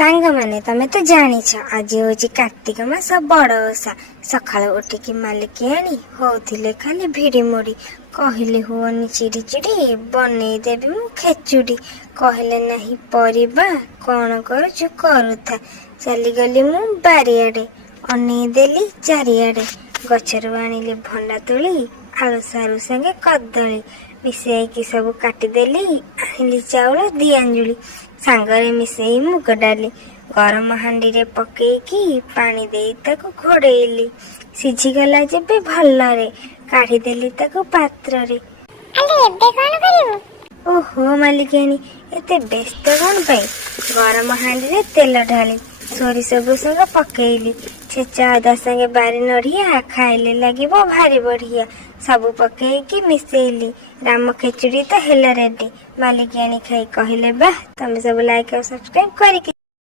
सांग माने तमे तो जानिछ आज होची कार्तिक मास बड़ ओषा सकाळ उठिकी मालिकियाणी होथिले खाली भिड़ी मुड़ी कहले हुअनी चिड़ी चिड़ी बनै देबी मु खेचुड़ी कहले नहीं परिबा कौन करुछु करुथा चली गली मु बारियाडे अनै देली चारियाडे गछरु आनिली भंडा तुली आलू सारू संगे कदली मिसेई सब काटिदेली आनिली चाउल दियांजुली सांगरे मिसेई मुग डाली गरम हांडी रे पकेईकी पानी देई ताको घोड़ेइली सिझीगला जेबे भल्लरे काढ़ीदेली ताको पात्र रे। अरे एबे कोन करिवो? ओहो मालिकियानी एते व्यस्त कोन पई? गरम हांडी रे तेल ढाली सोरिष भूसंग पकेइली छेचा अदा संगे बारी नढ़िया खाइले लागिबो भारी बढ़िया सबु पकेईकी मिसेइली राम खेचुड़ी तो हेला रेडी। मालिकियानी खाई कहले बा तमे सब लाइक और सब्सक्राइब करिके